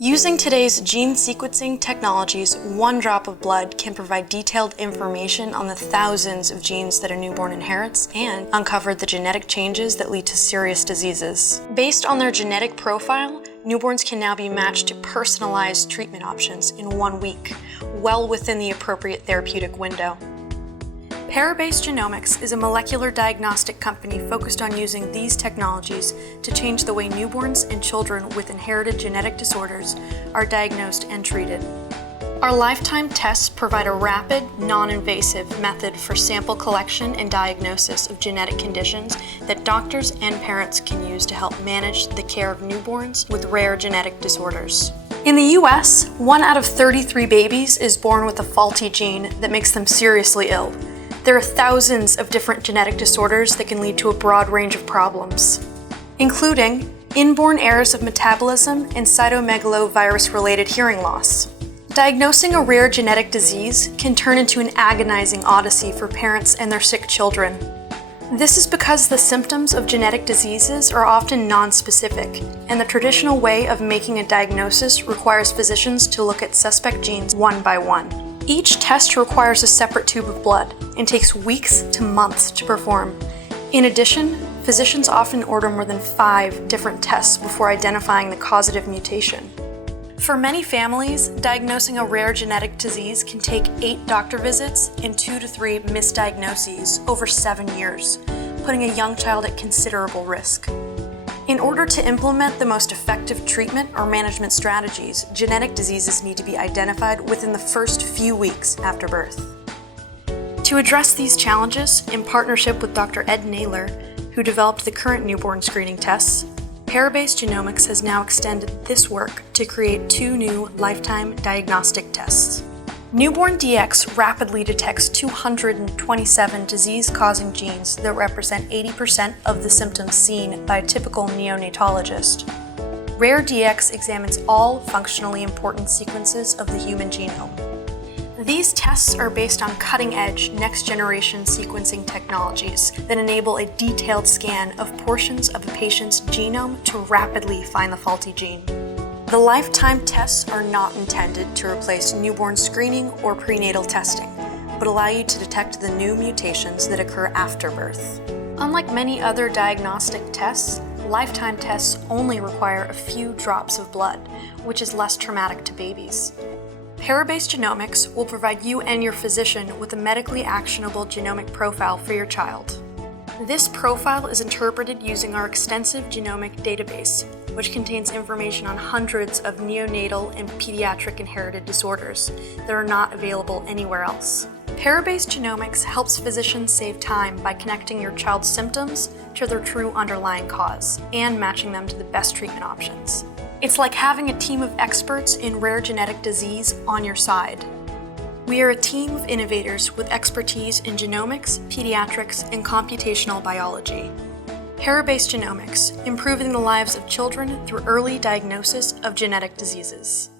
Using today's gene sequencing technologies, one drop of blood can provide detailed information on the thousands of genes that a newborn inherits and uncover the genetic changes that lead to serious diseases. Based on their genetic profile, newborns can now be matched to personalized treatment options in 1 week, well within the appropriate therapeutic window. Parabase Genomics is a molecular diagnostic company focused on using these technologies to change the way newborns and children with inherited genetic disorders are diagnosed and treated. Our lifetime tests provide a rapid, non-invasive method for sample collection and diagnosis of genetic conditions that doctors and parents can use to help manage the care of newborns with rare genetic disorders. In the US, 1 out of 33 babies is born with a faulty gene that makes them seriously ill. There are thousands of different genetic disorders that can lead to a broad range of problems, including inborn errors of metabolism and cytomegalovirus-related hearing loss. Diagnosing a rare genetic disease can turn into an agonizing odyssey for parents and their sick children. This is because the symptoms of genetic diseases are often non-specific, and the traditional way of making a diagnosis requires physicians to look at suspect genes one by one. Each test requires a separate tube of blood and takes weeks to months to perform. In addition, physicians often order more than 5 different tests before identifying the causative mutation. For many families, diagnosing a rare genetic disease can take 8 doctor visits and 2 to 3 misdiagnoses over 7 years, putting a young child at considerable risk. In order to implement the most effective treatment or management strategies, genetic diseases need to be identified within the first few weeks after birth. To address these challenges, in partnership with Dr. Ed Naylor, who developed the current newborn screening tests, Parabase Genomics has now extended this work to create 2 new lifetime diagnostic tests. Newborn DX rapidly detects 227 disease-causing genes that represent 80% of the symptoms seen by a typical neonatologist. Rare DX examines all functionally important sequences of the human genome. These tests are based on cutting-edge, next-generation sequencing technologies that enable a detailed scan of portions of a patient's genome to rapidly find the faulty gene. The lifetime tests are not intended to replace newborn screening or prenatal testing, but allow you to detect the new mutations that occur after birth. Unlike many other diagnostic tests, lifetime tests only require a few drops of blood, which is less traumatic to babies. Parabase Genomics will provide you and your physician with a medically actionable genomic profile for your child. This profile is interpreted using our extensive genomic database, which contains information on hundreds of neonatal and pediatric inherited disorders that are not available anywhere else. Parabase Genomics helps physicians save time by connecting your child's symptoms to their true underlying cause and matching them to the best treatment options. It's like having a team of experts in rare genetic disease on your side. We are a team of innovators with expertise in genomics, pediatrics, and computational biology. Parabase Genomics, improving the lives of children through early diagnosis of genetic diseases.